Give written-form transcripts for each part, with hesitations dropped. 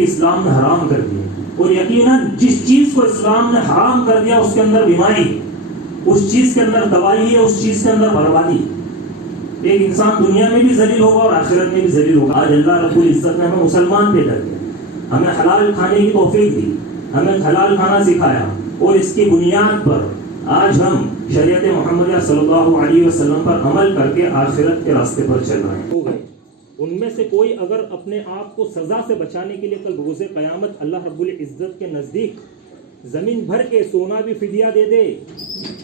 کہ اسلام نے حرام کر دیا. اور یقیناً جس چیز کو اسلام نے حرام کر دیا اس کے اندر بیماری، اس چیز کے اندر دوائی ہے، اس چیز کے اندر بربادی. ایک انسان دنیا میں بھی ذلیل ہوگا اور آخرت میں بھی ذلیل ہوگا. آج اللہ رب العزت نے ہمیں مسلمان پیدا کیا، ہمیں حلال کھانے کی توفیق دی، ہمیں حلال کھانا سکھایا، اور اس کی بنیاد پر آج ہم شریعت محمدیہ صلی اللہ علیہ وسلم پر عمل کر کے آخرت کے راستے پر چل رہے ہیں. ان میں سے کوئی اگر اپنے آپ کو سزا سے بچانے کے لیے کل روز قیامت اللہ رب العزت کے نزدیک زمین بھر کے سونا بھی فدیہ دے دے،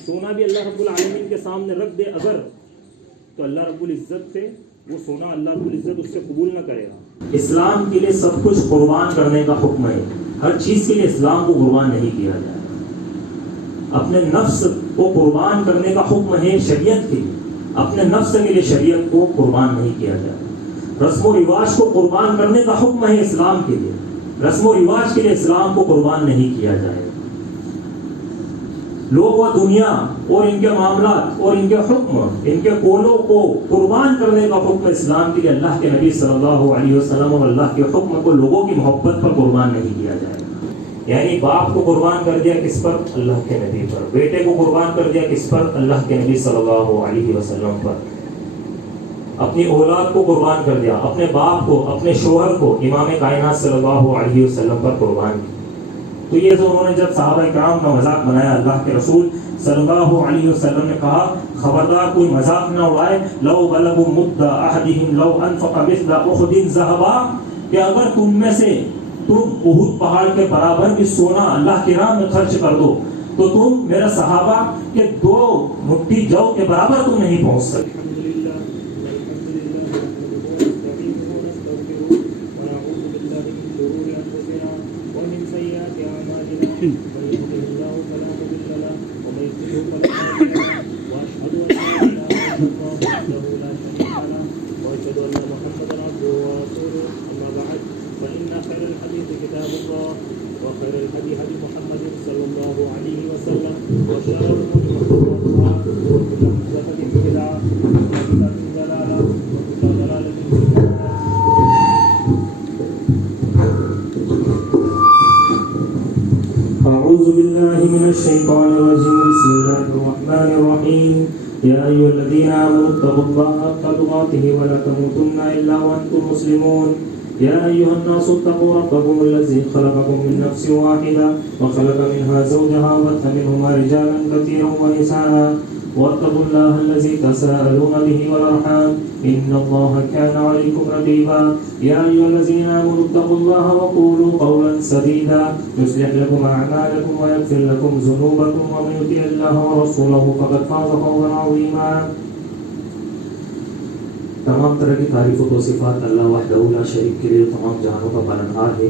سونا بھی اللہ رب العالمین کے سامنے رکھ دے اگر، تو اللہ رب العزت سے وہ سونا اللہ رب العزت اس سے قبول نہ کرے گا. اسلام کے لیے سب کچھ قربان کرنے کا حکم ہے. ہر چیز کے لیے اسلام کو قربان نہیں کیا جائے. اپنے نفس کو قربان کرنے کا حکم ہے شریعت کے لیے، اپنے نفس کے لیے شریعت کو قربان نہیں کیا جائے. رسم و رواج کو قربان کرنے کا حکم ہے اسلام کے لیے، رسم و رواج کے لیے اسلام کو قربان نہیں کیا جائے. لوگ و دنیا اور ان کے معاملات اور ان کے حکم، ان کے قولوں کو قربان کرنے کا حکم اسلام کے لیے اللہ کے نبی صلی اللہ علیہ وسلم اور اللہ کے حکم کو لوگوں کی محبت پر قربان نہیں کیا جائے. یعنی باپ کو قربان کر دیا کس پر؟ اللہ کے نبی پر. بیٹے کو قربان کر دیا کس پر؟ اللہ کے نبی صلی اللہ علیہ وسلم پر. اپنی اولاد کو قربان کر دیا، اپنے باپ کو، اپنے شوہر کو امام کائنات صلی اللہ علیہ وسلم پر قربان کیا. تو یہ جو انہوں نے جب صحابہ کرام کا مذاق بنایا، اللہ کے رسول صلی اللہ علیہ وسلم نے کہا خبردار کوئی مذاق نہ اڑائے. لو بلغوا مد احدهم لو انفق مثل احد ذهبا، کہ اگر تم میں سے تم احد پہاڑ کے برابر بھی سونا اللہ کی راہ میں خرچ کر دو تو تم میرے صحابہ کے 2 مٹھی جو کے برابر تم نہیں پہنچ سکتے. أعوذ بالله من الشيطان الرجيم. بسم الله الرحمن الرحيم. يا أيها الذين آمنوا اتقوا الله حق تقاته ولا تموتن إلا وأنتم مسلمون. يا أيها الناس اتقوا ربكم الذي خلقكم من نفس واحدة وخلق منها زوجها وبث منهما رجالا كثيرا ونساء واتقوا الله الذي تساءلون به والأرحام إن الله كان عليكم رقيبا. يا أيها الذين آمنوا اتقوا الله وقولوا قولا سديدا يصلح لكم أعمالكم ويغفر لكم ذنوبكم ومن يطع الله ورسوله فقد فاز فوزا عظيما. تمام طرح کی تعریف و توصیفات اللہ وحدہ لا شریک کے لیے تمام جہانوں کا پالنہار ہے،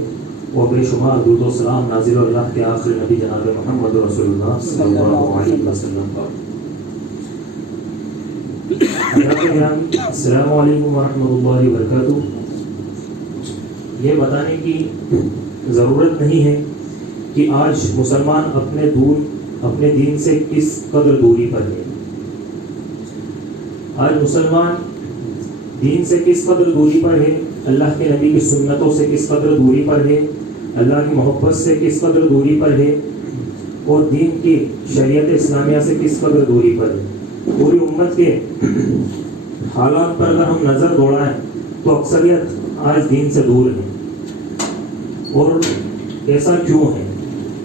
وہ بے شمار درود و سلام نازل اللہ کے آخری نبی جناب محمد رسول اللہ صلی اللہ علیہ وسلم پر. السلام علیکم ورحمۃ اللہ وبرکاتہ. یہ بتانے کی ضرورت نہیں ہے کہ آج مسلمان اپنے دین سے کس قدر دوری پر ہے. آج مسلمان دین سے کس قدر دوری پر ہے، اللہ کے نبی کی سنتوں سے کس قدر دوری پر ہے، اللہ کی محبت سے کس قدر دوری پر ہے، اور دین کی شریعت اسلامیہ سے کس قدر دوری پر ہے. پوری امت کے حالات پر اگر ہم نظر دوڑائیں تو اکثریت آج دین سے دور ہے. اور ایسا کیوں ہے؟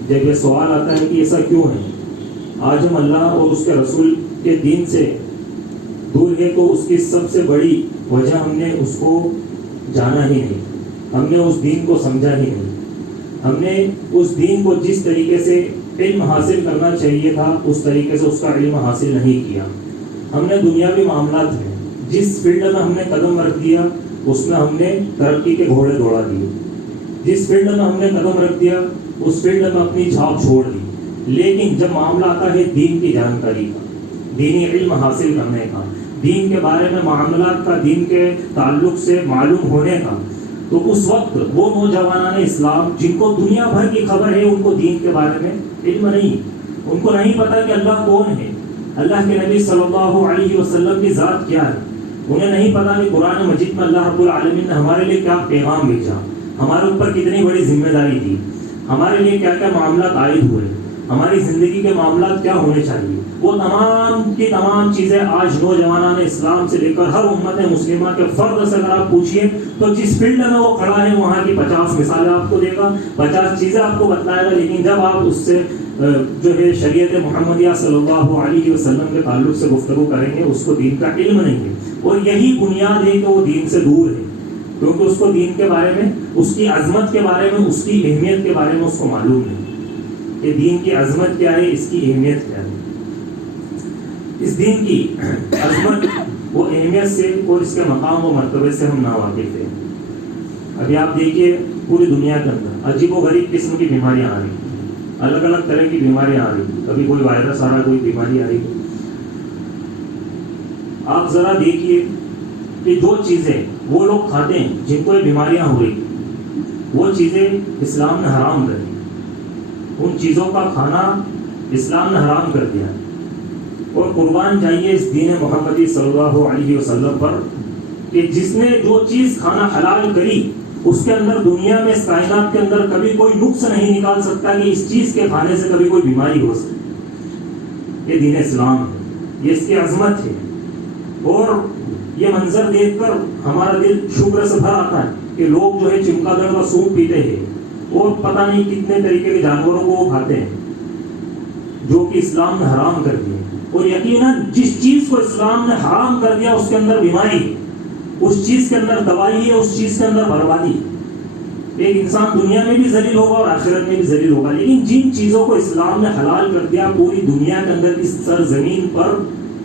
جب یہ سوال آتا ہے کہ ایسا کیوں ہے، آج ہم اللہ اور اس کے رسول کے دین سے دور ہے، تو اس کی سب سے بڑی وجہ ہم نے اس کو جانا ہی نہیں، ہم نے اس دین کو سمجھا ہی نہیں. ہم نے اس دین کو جس طریقے سے علم حاصل کرنا چاہیے تھا اس طریقے سے اس کا علم حاصل نہیں کیا. ہم نے دنیاوی معاملات میں جس فیلڈ میں ہم نے قدم رکھ دیا اس میں ہم نے ترقی کے گھوڑے دوڑا دیے. جس فیلڈ میں ہم نے قدم رکھ دیا اس فیلڈ میں اپنی چھاپ چھوڑ دی. لیکن جب معاملہ آتا ہے دین کی جانکاری کا، دینی علم حاصل کرنے کا، دین کے بارے میں معاملات کا، دین کے تعلق سے معلوم ہونے کا، تو اس وقت وہ نوجوانان اسلام جن کو دنیا بھر کی خبر ہے ان کو دین کے بارے میں علم نہیں، ان کو نہیں پتا کہ اللہ کون ہے، اللہ کے نبی صلی اللہ علیہ وسلم کی ذات کیا ہے. انہیں نہیں پتا کہ قرآن مجید میں اللہ رب العالمین نے ہمارے لیے کیا پیغام بھیجا، ہمارے اوپر کتنی بڑی ذمہ داری تھی، ہمارے لیے کیا کیا معاملات عائد ہوئے، ہماری زندگی کے معاملات کیا ہونے چاہیے، وہ تمام کی تمام چیزیں آج نوجوانان اسلام سے لے کر ہر امت مسلمہ کے فرد سے اگر آپ پوچھیے تو جس فیلڈ میں وہ کھڑا ہے وہاں کی 50 مثالیں آپ کو دے گا، 50 چیزیں آپ کو بتلائے گا، لیکن جب آپ اس سے جو ہے شریعت محمدیہ صلی اللہ علیہ وسلم کے تعلق سے گفتگو کریں گے، اس کو دین کا علم نہیں ہے، اور یہی بنیاد ہے کہ وہ دین سے دور ہے، کیونکہ اس کو دین کے بارے میں، اس کی عظمت کے بارے میں، اس کی اہمیت کے بارے میں اس کو معلوم نہیں کہ دین کی عظمت کیا ہے، اس کی اہمیت کیا ہے۔ اس دین کی عظمت وہ اہمیت سے اور اس کے مقام و مرتبے سے ہم ناواقف ہیں۔ ابھی آپ دیکھیے پوری دنیا کے اندر عجیب و غریب قسم کی بیماریاں آ رہی، الگ الگ طرح کی بیماریاں آ رہی، کبھی کوئی وائرس آ رہا، کوئی بیماری آ رہی۔ آپ ذرا دیکھیے کہ جو چیزیں وہ لوگ کھاتے ہیں جن کو یہ بیماریاں ہو رہی، وہ چیزیں اسلام نے حرام کر دی، ان چیزوں کا کھانا اسلام نے حرام کر دیا، اور قربان جائیے اس دین محمدی صلی اللہ علیہ وسلم پر کہ جس نے جو چیز کھانا حلال کری اس کے اندر دنیا میں اس کائنات کے اندر کبھی کوئی نقص نہیں نکال سکتا کہ اس چیز کے کھانے سے کبھی کوئی بیماری ہو سکے۔ یہ دین اسلام ہے، یہ اس کی عظمت ہے، اور یہ منظر دیکھ کر ہمارا دل شکر سے بھر آتا ہے کہ لوگ جو ہے چمگادڑ کا سوپ پیتے ہیں اور پتہ نہیں کتنے طریقے کے جانوروں کو وہ کھاتے ہیں جو کہ اسلام نے حرام کر دیا، اور یقیناً جس چیز کو اسلام نے حرام کر دیا اس کے اندر بیماری ہے، اس چیز کے اندر دوائی ہے، اس چیز کے اندر بربادی ہے۔ ایک انسان دنیا میں بھی ذلیل ہوگا اور آخرت میں بھی ذلیل ہوگا، لیکن جن چیزوں کو اسلام نے حلال کر دیا پوری دنیا کے اندر اس سرزمین پر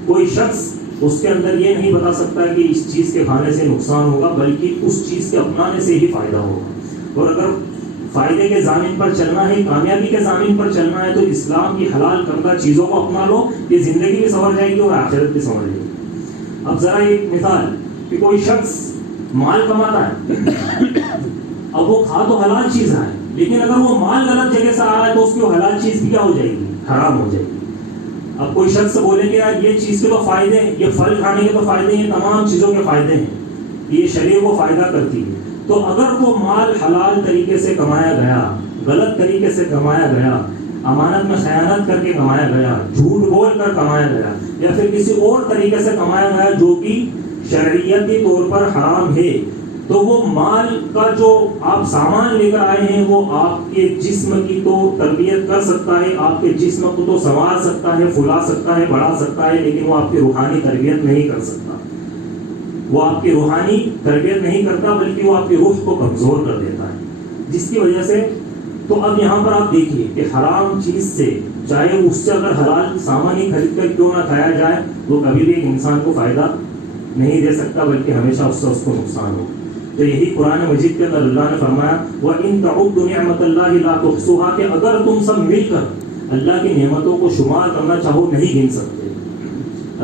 کوئی شخص اس کے اندر یہ نہیں بتا سکتا کہ اس چیز کے کھانے سے نقصان ہوگا، بلکہ اس چیز کے اپنانے سے ہی فائدہ ہوگا۔ اور اگر فائدے کے ضامن پر چلنا ہے، کامیابی کے ضامن پر چلنا ہے تو اسلام کی حلال کردہ چیزوں کو اپنا لو، یہ زندگی بھی سنور جائے گی اور آخرت بھی سنور جائے گی۔ اب ذرا ایک مثال کہ کوئی شخص مال کماتا ہے، اب وہ کھا تو حلال چیز ہے، لیکن اگر وہ مال غلط جگہ سے آ رہا ہے تو اس کی وہ حلال چیز بھی کیا ہو جائے گی، حرام ہو جائے گی۔ اب کوئی شخص بولے کہ یار یہ چیز کے تو فائدے ہیں، یہ پھل کھانے کے تو فائدے ہیں، یہ تمام چیزوں کے فائدے ہیں، یہ شریر کو فائدہ کرتی ہے، تو اگر وہ مال حلال طریقے سے کمایا گیا، غلط طریقے سے کمایا گیا، امانت میں خیانت کر کے کمایا گیا، جھوٹ بول کر کمایا گیا، یا پھر کسی اور طریقے سے کمایا گیا جو کہ شرعیتی طور پر حرام ہے، تو وہ مال کا جو آپ سامان لے کر آئے ہیں وہ آپ کے جسم کی تو تربیت کر سکتا ہے، آپ کے جسم کو تو سنوار سکتا ہے، پھلا سکتا ہے، بڑھا سکتا ہے، لیکن وہ آپ کی روحانی تربیت نہیں کر سکتا، وہ آپ کی روحانی تربیت نہیں کرتا بلکہ وہ آپ کی روح کو کمزور کر دیتا ہے، جس کی وجہ سے تو اب یہاں پر آپ دیکھیے کہ حرام چیز سے چاہے اس سے اگر حلال سامان ہی خرید کر کیوں نہ کھایا جائے وہ کبھی بھی ایک انسان کو فائدہ نہیں دے سکتا بلکہ ہمیشہ اس سے اس کو نقصان ہو۔ تو یہی قرآن مجید کے اندر اللہ نے فرمایا وَإِن تَعُدُّوا نِعْمَةَ اللَّهِ لَا تُحْصُوهَا، کہ اگر تم سب مل کر اللہ کی نعمتوں کو شمار کرنا چاہو نہیں گن سکتے،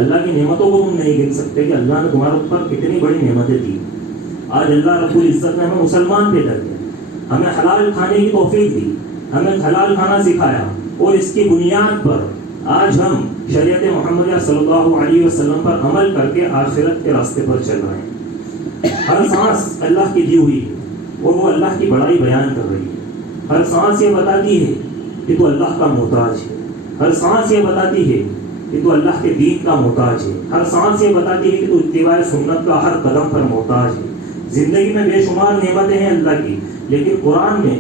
اللہ کی نعمتوں کو تم نہیں گن سکتے کہ اللہ نے تمہارے اوپر کتنی بڑی نعمتیں دی۔ آج اللہ رب العزت نے ہمیں مسلمان پیدا کیا، ہمیں حلال کھانے کی توفیق دی، ہمیں حلال کھانا سکھایا، اور اس کی بنیاد پر آج ہم شریعت محمدیہ صلی اللہ علیہ وسلم پر عمل کر کے آخرت کے راستے پر چل رہے ہیں۔ ہر سانس اللہ کی دی ہوئی ہے اور وہ اللہ کی بڑائی بیان کر رہی ہے۔ ہر سانس یہ بتاتی ہے کہ تو اللہ کا محتاج ہے، ہر سانس یہ بتاتی ہے کہ تو اللہ کے دین کا محتاج ہے، ہر سانس یہ بتاتی ہے کہ تو اتباع سنت کا ہر قدم پر محتاج ہے۔ زندگی میں بے شمار نعمتیں ہیں اللہ کی، لیکن قرآن میں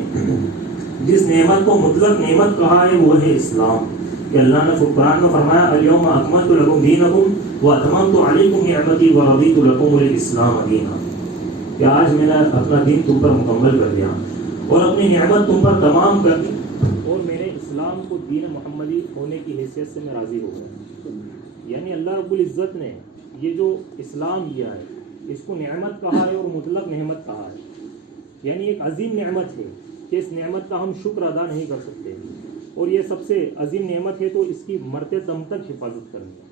جس نعمت کو مطلق نعمت کہا ہے وہ ہے اسلام، کہ اللہ نے قرآن میں فرمایا الیوم اکملت لکم دینکم واتممت علیکم نعمتی ورضیت لکم الاسلام دینا، کہ آج میں نے اپنا دین تم پر مکمل کر دیا اور اپنی نعمت تم پر تمام کر دی، اور میرے اسلام کو دین محمدی ہونے کی حیثیت سے میں راضی ہو گیا۔ یعنی اللہ رب العزت نے یہ جو اسلام دیا ہے اس کو نعمت کہا ہے اور مطلق نعمت کہا ہے، یعنی ایک عظیم نعمت ہے کہ اس نعمت کا ہم شکر ادا نہیں کر سکتے، اور یہ سب سے عظیم نعمت ہے تو اس کی مرتے دم تک حفاظت کرنی ہے۔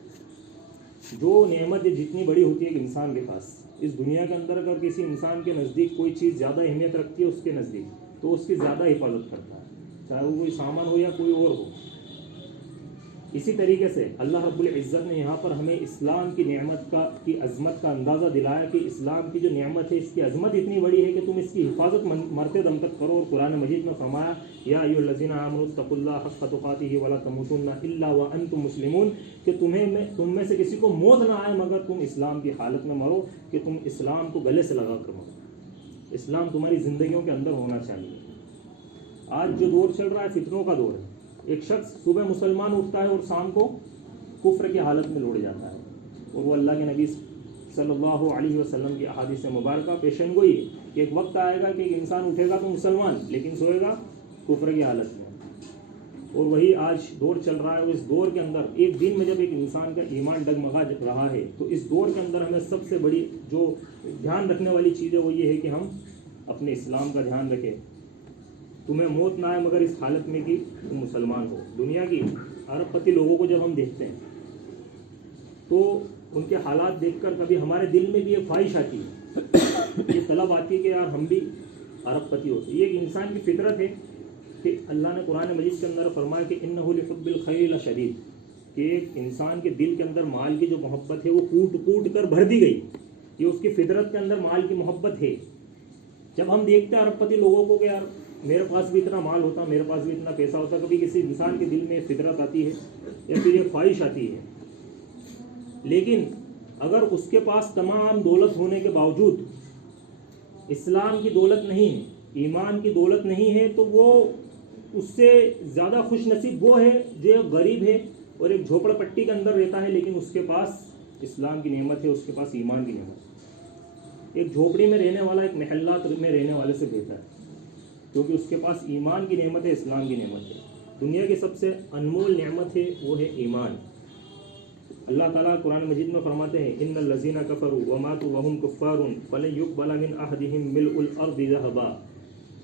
جو نعمت جتنی بڑی ہوتی ہے ایک انسان کے پاس، اس دنیا کے اندر اگر کسی انسان کے نزدیک کوئی چیز زیادہ اہمیت رکھتی ہے اس کے نزدیک تو اس کی زیادہ حفاظت کرتا ہے، چاہے وہ کوئی سامان ہو یا کوئی اور ہو۔ اسی طریقے سے اللہ رب العزت نے یہاں پر ہمیں اسلام کی نعمت کی عظمت کا اندازہ دلایا کہ اسلام کی جو نعمت ہے اس کی عظمت اتنی بڑی ہے کہ تم اس کی حفاظت مرتے دم تک کرو. اور قرآن مجید میں فرمایا یا ایھا الذین آمنوا اتقوا اللہ حق تقاتہ ولا تموتن الا وانتم مسلمون, کہ تم میں سے کسی کو موت نہ آئے مگر تم اسلام کی حالت میں مرو, کہ تم اسلام کو گلے سے لگا کر مرو. اسلام تمہاری زندگیوں کے اندر ہونا چاہیے. آج جو دور چل رہا ہے فتنوں کا دور ہے. ایک شخص صبح مسلمان اٹھتا ہے اور شام کو کفر کی حالت میں لوٹ جاتا ہے, اور وہ اللہ کے نبی صلی اللہ علیہ وسلم کی احادیث مبارکہ پیشن گوئی کہ ایک وقت آئے گا کہ ایک انسان اٹھے گا تو مسلمان لیکن سوئے گا کفر کی حالت میں. اور وہی آج دور چل رہا ہے. اور اس دور کے اندر ایک دن میں جب ایک انسان کا ایمان ڈگمگا رہا ہے تو اس دور کے اندر ہمیں سب سے بڑی جو دھیان رکھنے والی چیز ہے وہ یہ ہے کہ ہم اپنے اسلام کا دھیان رکھیں. تمہیں موت نہ آئے مگر اس حالت میں کہ تم مسلمان ہو. دنیا کی ارب پتی لوگوں کو جب ہم دیکھتے ہیں تو ان کے حالات دیکھ کر کبھی ہمارے دل میں بھی ایک خواہش آتی ہے, یہ طلب آتی ہے کہ یار ہم بھی ارب پتی ہوتے. یہ ایک انسان کی فطرت ہے کہ اللہ نے قرآن مجید کے اندر فرمایا کہ انہ لحب الخیر لشدید, کہ ایک انسان کے دل کے اندر مال کی جو محبت ہے وہ کوٹ کوٹ کر بھر دی گئی. یہ اس کی فطرت کے اندر مال کی محبت ہے. جب ہم دیکھتے ہیں ارب پتی لوگوں کو کہ یار میرے پاس بھی اتنا مال ہوتا, میرے پاس بھی اتنا پیسہ ہوتا, کبھی کسی انسان کے دل میں فطرت آتی ہے یا پھر یہ خواہش آتی ہے. لیکن اگر اس کے پاس تمام دولت ہونے کے باوجود اسلام کی دولت نہیں ہے, ایمان کی دولت نہیں ہے, تو وہ اس سے زیادہ خوش نصیب وہ ہے جو غریب ہے اور ایک جھوپڑ پٹی کے اندر رہتا ہے لیکن اس کے پاس اسلام کی نعمت ہے, اس کے پاس ایمان کی نعمت ہے. ایک جھوپڑی میں رہنے والا ایک محلات میں رہنے والے سے بہتر ہے, کیونکہ اس کے پاس ایمان کی نعمت ہے, اسلام کی نعمت ہے. دنیا کی سب سے انمول نعمت ہے وہ ہے ایمان. اللہ تعالیٰ قرآن مجید میں فرماتے ہیں ان الذین کفروا وماتوا وهم کفار فلن يقبل من احدهم ملء الارض ذهبا.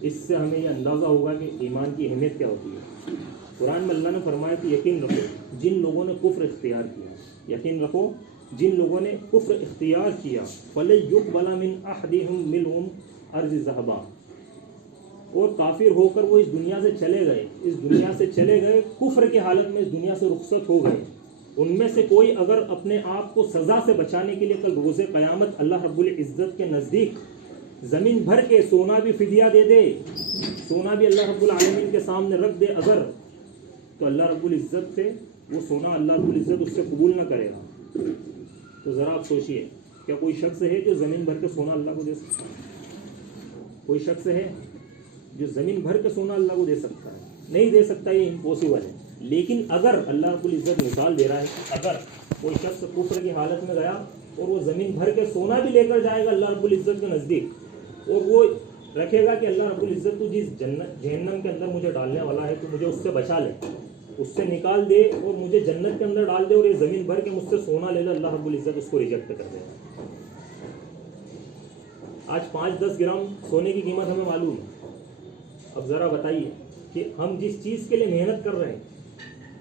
اس سے ہمیں یہ اندازہ ہوگا کہ ایمان کی اہمیت کیا ہوتی ہے. قرآن میں اللہ نے فرمایا کہ یقین رکھو جن لوگوں نے کفر اختیار کیا, یقین رکھو جن لوگوں نے کفر اختیار کیا, فلن يقبل من احدهم ملء الارض ذهبا, اور کافر ہو کر وہ اس دنیا سے چلے گئے, کفر کی حالت میں اس دنیا سے رخصت ہو گئے. ان میں سے کوئی اگر اپنے آپ کو سزا سے بچانے کے لیے کل روز قیامت اللہ رب العزت کے نزدیک زمین بھر کے سونا بھی فدیہ دے دے, سونا بھی اللہ رب العالمین کے سامنے رکھ دے اگر, تو اللہ رب العزت سے وہ سونا اللہ رب العزت اس سے قبول نہ کرے گا. تو ذرا آپ سوچئے, کیا کوئی شخص ہے جو زمین بھر کے سونا اللہ کو دے سکتا ہے؟ کوئی شخص ہے جو زمین بھر کے سونا اللہ کو دے سکتا ہے؟ نہیں دے سکتا, یہ امپوسیبل ہے. لیکن اگر اللہ رب العزت مثال دے رہا ہے کہ اگر کوئی شخص کفر کی حالت میں گیا اور وہ زمین بھر کے سونا بھی لے کر جائے گا اللہ رب العزت کے نزدیک, اور وہ رکھے گا کہ اللہ رب العزت تو جس جہنم کے اندر مجھے ڈالنے والا ہے تو مجھے اس سے بچا لے, اس سے نکال دے اور مجھے جنت کے اندر ڈال دے, اور یہ زمین بھر کے مجھ سے سونا لے لے, اللہ رب العزت اس کو ریجیکٹ کر دے. آج 5-10 گرام سونے کی قیمت ہمیں معلوم ہے. اب ذرا بتائیے کہ ہم جس چیز کے لیے محنت کر رہے ہیں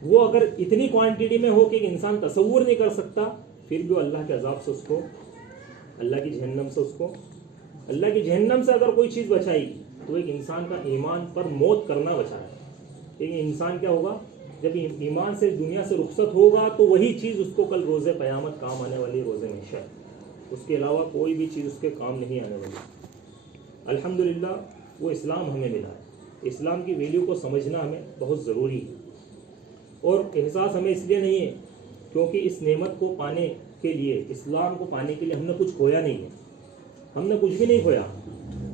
وہ اگر اتنی کوانٹٹی میں ہو کہ ایک انسان تصور نہیں کر سکتا, پھر بھی اللہ کے عذاب سے اس کو, اللہ کی جہنم سے اس کو, اللہ کی جہنم سے اگر کوئی چیز بچائے گی تو ایک انسان کا ایمان پر موت کرنا بچا ہے. ایک انسان کیا ہوگا جب ایمان سے دنیا سے رخصت ہوگا تو وہی چیز اس کو کل روز قیامت کام آنے والی, روز محشر, اس کے علاوہ کوئی بھی چیز اس کے کام نہیں آنے والی. الحمدللہ وہ اسلام ہمیں ملا ہے. اسلام کی ویلیو کو سمجھنا ہمیں بہت ضروری ہے, اور احساس ہمیں اس لیے نہیں ہے کیونکہ اس نعمت کو پانے کے لیے, اسلام کو پانے کے لیے ہم نے کچھ کھویا نہیں ہے, ہم نے کچھ بھی نہیں کھویا,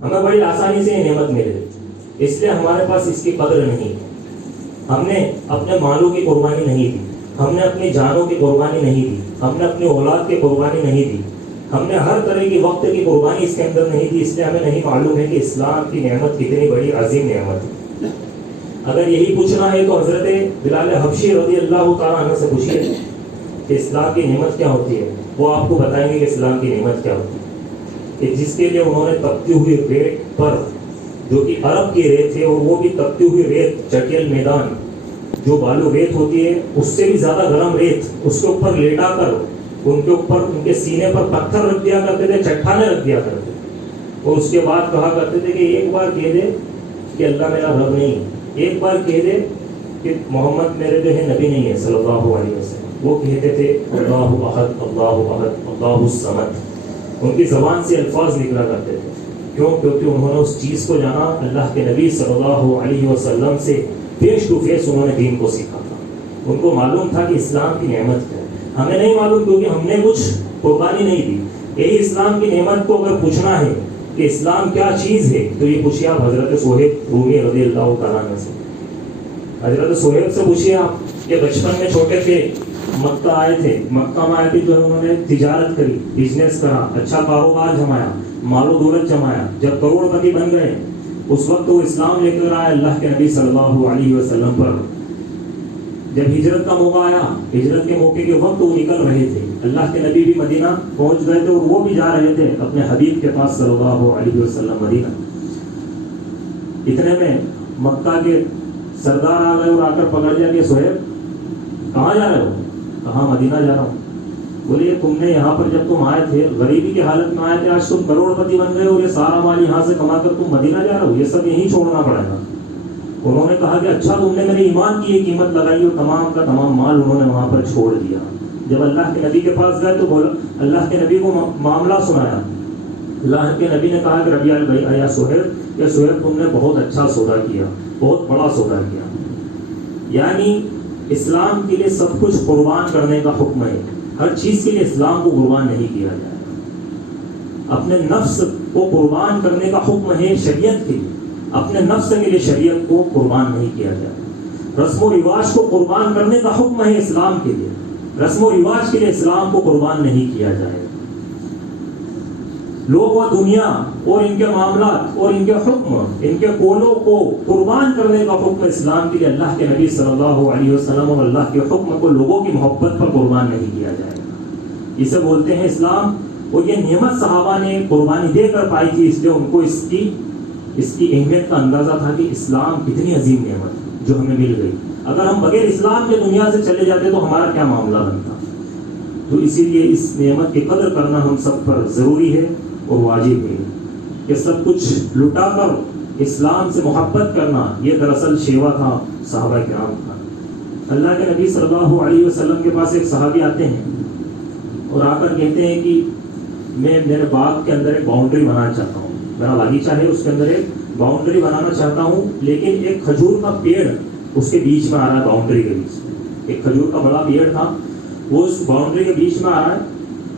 ہمیں بڑی آسانی سے یہ نعمت ملے, اس لیے ہمارے پاس اس کی قدر نہیں. ہم نے اپنے مالوں کی قربانی نہیں دی, ہم نے اپنی جانوں کی قربانی نہیں دی, ہم نے اپنی اولاد کی قربانی نہیں دی, ہم نے ہر طرح کی وقت کی قربانی اس کے اندر نہیں دی. اس لیے ہمیں نہیں معلوم ہے کہ اسلام کی نعمت کتنی بڑی عظیم نعمت ہے. اگر یہی پوچھنا ہے تو حضرت بلال حبشی رضی اللہ تعالیٰ عنہ سے پوچھیے کہ اسلام کی نعمت کیا ہوتی ہے, وہ آپ کو بتائیں گے کہ اسلام کی نعمت کیا ہوتی ہے. کہ جس کے لیے انہوں نے تپتی ہوئی ریت پر, جو کہ عرب کی ریت ہے, اور وہ بھی تپتی ہوئی ریت, چٹیل میدان جو بالو ریت ہوتی ہے اس سے بھی زیادہ گرم ریت, اس کے اوپر لیٹا کر ان کے اوپر, ان کے سینے پر پتھر رکھ دیا کرتے تھے, چٹانیں رکھ دیا کرتے تھے, اور اس کے بعد کہا کرتے تھے کہ ایک بار کہہ دے کہ اللہ میرا رب نہیں, ایک بار کہہ دے کہ محمد میرے جو ہے نبی نہیں ہے صلی اللہ علیہ وسلم، وہ کہتے تھے اللہ احد اللہ احد اللہ الصمد، ان کی زبان سے الفاظ نکلا کرتے تھے. کیوں؟ کیونکہ انہوں نے اس چیز کو جانا اللہ کے نبی صلی اللہ علیہ وسلم سے فیس ٹو فیس انہوں نے دین کو سیکھا تھا. ان کو معلوم تھا کہ اسلام کی نعمت کیا ہے. ہمیں نہیں معلوم کیونکہ ہم نے کچھ قربانی نہیں دی. یہی اسلام کی نعمت کو اگر پوچھنا ہے کہ اسلام کیا چیز ہے تو یہ پوچھیے آپ حضرت صہیب رومی رضی اللہ تعالیٰ عنہ سے. حضرت صہیب سے پوچھیے آپ کہ بچپن میں چھوٹے تھے، مکہ آئے تھے، مکہ میں آئے تھے جو انہوں نے تجارت کری، بزنس کرا، اچھا کاروبار جمایا، مال و دولت جمایا. جب کروڑ پتی بن گئے اس وقت وہ اسلام لے کر آئے اللہ کے نبی صلی اللہ علیہ وسلم پر. جب ہجرت کا موقع آیا، ہجرت کے موقع کے وقت وہ نکل رہے تھے، اللہ کے نبی بھی مدینہ پہنچ گئے تھے اور وہ بھی جا رہے تھے اپنے حبیب کے پاس صلی اللہ علیہ وسلم مدینہ. اتنے میں مکہ کے سردار آ گئے اور آ کر پکڑ لیا کہ صہیب کہاں جا رہے ہو؟ کہاں مدینہ جا رہا ہوں. بولیے تم نے یہاں پر جب تم آئے تھے غریبی کی حالت میں آئے تھے، آج تم کروڑ پتی بن گئے اور یہ سارا مال یہاں سے کما کر تم مدینہ جا رہے ہو، یہ سب یہیں چھوڑنا پڑے گا. انہوں نے کہا کہ اچھا تم نے میرے ایمان کی یہ قیمت لگائی اور تمام کا تمام مال انہوں نے وہاں پر چھوڑ دیا. جب اللہ کے نبی کے پاس گئے تو بولا، اللہ کے نبی کو معاملہ سنایا. اللہ کے نبی نے کہا کہ ربیع بھائی یا صہیب، یا صہیب تم نے بہت اچھا سودا کیا، بہت بڑا سودا کیا. یعنی اسلام کے لیے سب کچھ قربان کرنے کا حکم ہے. ہر چیز کے لیے اسلام کو قربان نہیں کیا جائے گا. اپنے نفس کو قربان کرنے کا حکم ہے شریعت کے لیے، اپنے نفس کے لیے شریعت کو قربان نہیں کیا جائے گا. رسم و رواج کو قربان کرنے کا حکم ہے اسلام کے لیے، رسم و رواج کے لیے اسلام کو قربان نہیں کیا جائے گا. لوگ و دنیا اور ان کے معاملات اور ان کے حکم، ان کے قولوں کو قربان کرنے کا حکم اسلام کے لیے اللہ کے نبی صلی اللہ علیہ وسلم اور اللہ کے حکم کو لوگوں کی محبت پر قربان نہیں کیا جائے گا. اسے بولتے ہیں اسلام. اور یہ نعمت صحابہ نے قربانی دے کر پائی تھی، اس لیے ان کو اس کی اہمیت کا اندازہ تھا کہ اسلام کتنی عظیم نعمت جو ہمیں مل گئی. اگر ہم بغیر اسلام کے دنیا سے چلے جاتے تو ہمارا کیا معاملہ بنتا. تو اسی لیے اس نعمت کی قدر کرنا ہم سب پر ضروری ہے اور واجب ہے کہ سب کچھ لٹا کر اسلام سے محبت کرنا یہ دراصل شیوا تھا صحابہ کرام کا. اللہ کے نبی صلی اللہ علیہ وسلم کے پاس ایک صحابی آتے ہیں اور آ کر کہتے ہیں کہ میں میرے باغ کے اندر ایک باؤنڈری بنانا چاہتا ہوں، میرا باغیچہ ہے اس کے اندر ایک باؤنڈری بنانا چاہتا ہوں، لیکن ایک کھجور کا پیڑ اس کے بیچ میں آ رہا ہے. باؤنڈری کے بیچ میں ایک کھجور کا بڑا پیڑ تھا، وہ اس باؤنڈری کے بیچ میں آ رہا ہے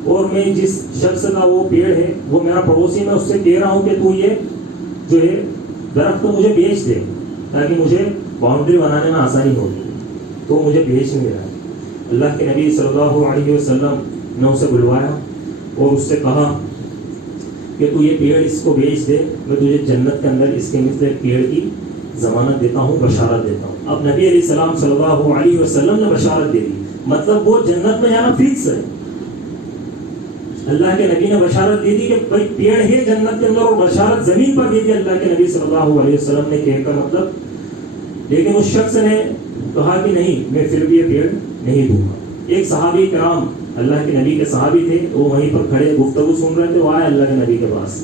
اور میں جس شخص کا وہ پیڑ ہے وہ میرا پڑوسی، میں اس سے کہہ رہا ہوں کہ تو یہ جو ہے درخت کو مجھے بیچ دے تاکہ مجھے باؤنڈری بنانے میں آسانی ہوگی. تو مجھے بیچ نہیں رہا ہے. اللہ کے نبی صلی اللہ علیہ وسلم نے اسے بلوایا اور اس سے کہا کہ تو یہ پیڑ اس کو بیچ دے، میں تجھے جنت کے اندر اس کے مثل پیڑ کی ضمانت دیتا ہوں، بشارت دیتا ہوں. اب نبی علیہ السلام صلی اللہ علیہ وسلم نے بشارت دے دی، مطلب وہ جنت میں جانا فکس ہے. اللہ کے نبی نے بشارت دے دی کہ بھائی پیڑ ہے جنت کے اندر، اور بشارت زمین پر دے دی اللہ کے نبی صلی اللہ علیہ وسلم نے کہہ کر مطلب. لیکن اس شخص نے کہا کہ نہیں، میں پھر بھی یہ پیڑ نہیں دوں گا. ایک صحابی کرام اللہ کے نبی کے صحابی تھے، وہ وہیں پر کھڑے گفتگو سن رہے تھے، وہ آئے اللہ کے نبی کے پاس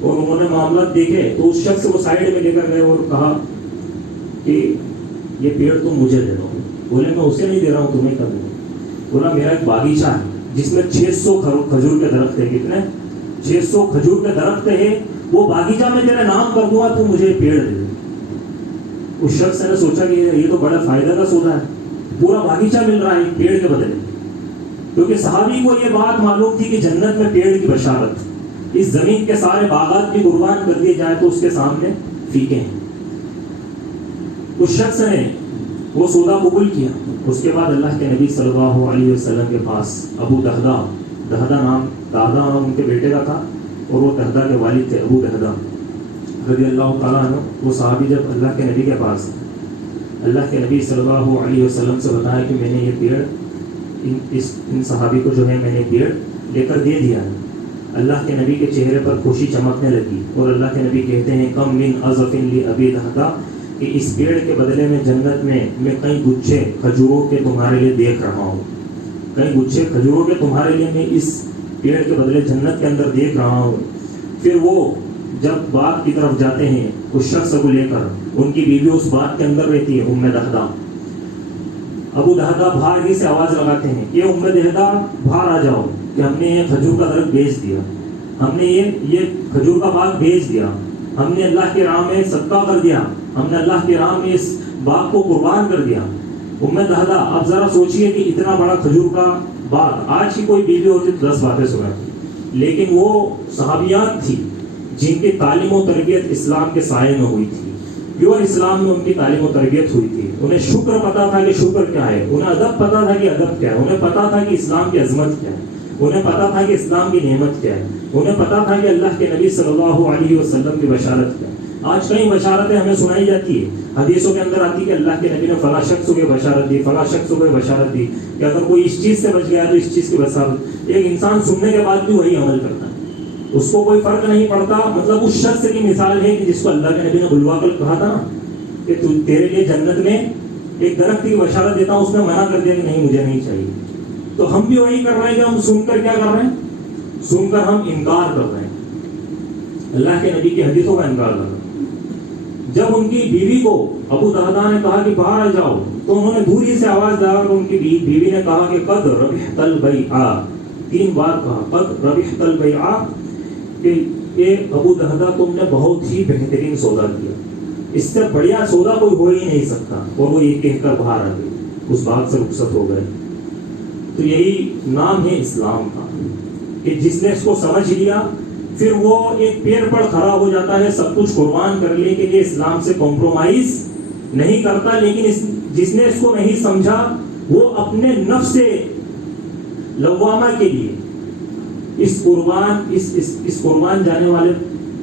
اور انہوں نے معاملات دیکھے تو اس شخص کو سائڈ میں لے کر گئے اور کہا کہ یہ پیڑ تم مجھے دے دو. بولے میں اسے نہیں دے رہا ہوں، تمہیں کر دوں. بولا میرا ایک باغیچہ ہے جس میں 600 کھجور کے درخت ہے. کتنے؟ 600 کھجور کے درخت ہے. وہ باغیچہ میں تیرے نام کر دوں گا، تو مجھے پیڑ دے دے. اس شخص نے سوچا کہ یہ تو بڑا فائدہ کا سودا ہے، پورا باغیچہ مل رہا ہے پیڑ کے بدلے. کیونکہ صحابی کو یہ بات معلوم تھی کہ جنت میں پیڑ کی بشارت، اس زمین کے سارے باغات بھی قربان کر دیے جائے تو اس کے سامنے پھیکے ہیں. اس شخص نے وہ سودا قبول کیا. اس کے بعد اللہ کے نبی صلی اللہ علیہ وسلم کے پاس ابو دہدہ نام ان کے بیٹے کا تھا اور وہ دہدہ کے والد تھے ابو دہدہ رضی اللہ تعالیٰ عنہ. وہ صحابی جب اللہ کے نبی کے پاس اللہ کے نبی صلی اللہ علیہ وسلم سے بتایا کہ میں نے یہ پیڑ ان صحابی کو جو ہے میں نے پیڑ لے کر دے دیا ہے. اللہ کے نبی کے چہرے پر خوشی چمکنے لگی اور اللہ کے نبی کہتے ہیں کم من عزف لابی دہدہ، کہ اس پیڑ کے بدلے میں جنت میں کئی گچھے کھجوروں کے تمہارے لیے دیکھ رہا ہوں. کئی گچھے کھجوروں کے تمہارے لیے میں اس پیڑ کے بدلے جنت کے اندر دیکھ رہا ہوں. پھر وہ جب باغ کی طرف جاتے ہیں اس شخص کو لے کر، ان کی بیوی اس باغ کے اندر رہتی ہے، ام دہدہ. ابو دہدہ باہر ہی سے آواز لگاتے ہیں کہ ام دہدہ باہر آ جاؤ کہ ہم نے یہ کھجور کا درخت بیچ دیا، ہم نے یہ کھجور کا باغ بیچ دیا، ہم نے اللہ کی راہ میں صدقہ کر دیا، ہم نے اللہ کی راہ میں اس باغ کو قربان کر دیا. ام دہدہ، اب ذرا سوچئے کہ اتنا بڑا کھجور کا باغ، آج کی کوئی بیوی ہوتی تو 10 باتیں سناتی، لیکن وہ صحابیات تھی جن کی تعلیم و تربیت اسلام کے سائے میں ہوئی تھی، پیور اسلام میں ان کی تعلیم و تربیت ہوئی تھی. انہیں شکر پتا تھا کہ شکر کیا ہے، انہیں ادب پتا تھا کہ ادب کیا ہے، انہیں پتا تھا کہ اسلام کی عظمت کیا ہے، انہیں پتا تھا کہ اسلام کی نعمت کیا ہے، انہیں پتا تھا کہ اللہ کے نبی صلی اللہ علیہ وسلم کی بشارت کیا ہے. آج کئی بشارتیں ہمیں سنائی جاتی ہے، حدیثوں کے اندر آتی کہ اللہ کے نبی نے فلاں شخص کو بشارت دی، فلاں شخص کو بشارت دی کہ اگر کوئی اس چیز سے بچ گیا تو اس چیز کی بشارت. ایک انسان سننے کے بعد بھی وہی عمل کرتا ہے، اس کو کوئی فرق نہیں پڑتا. مطلب اس شخص کی مثال ہے کہ جس کو اللہ کے نبی نے بلوا کر کہا تھا کہ تیرے لیے جنت میں ایک درخت کی بشارت دیتا ہوں، اس نے منع کر دیا کہ نہیں مجھے نہیں چاہیے. تو ہم بھی وہی کر رہے ہیں کہ ہم سن کر کیا کر رہے ہیں؟ سن کر ہم انکار کر رہے ہیں، اللہ کے نبی کی حدیثوں کا انکار کر رہے ہیں. جب ان کی بیوی کو ابو دہدہ نے کہا کہ باہر آ جاؤ تو انہوں نے دوری سے آواز لگا کر ان کی بیوی نے کہا کہ قد ربحت البیع، 3 بار کہا قد ربحت البیع، کہ اے ابو دہدہ تم نے بہت ہی بہترین سودا کیا، اس سے بڑھیا سودا کوئی ہو ہی نہیں سکتا. اور وہ یہ کہہ کر باہر آ گئی، اس بات سے رخصت ہو گئے. تو یہی نام ہے اسلام کا کہ جس نے اس کو سمجھ لیا پھر وہ ایک پیر پر کھڑا ہو جاتا ہے، سب کچھ قربان کرنے کے لیے اسلام سے کمپرومائز نہیں کرتا. لیکن جس نے اس کو نہیں سمجھا وہ اپنے نفس لوامہ کے لیے اس قربان جانے والے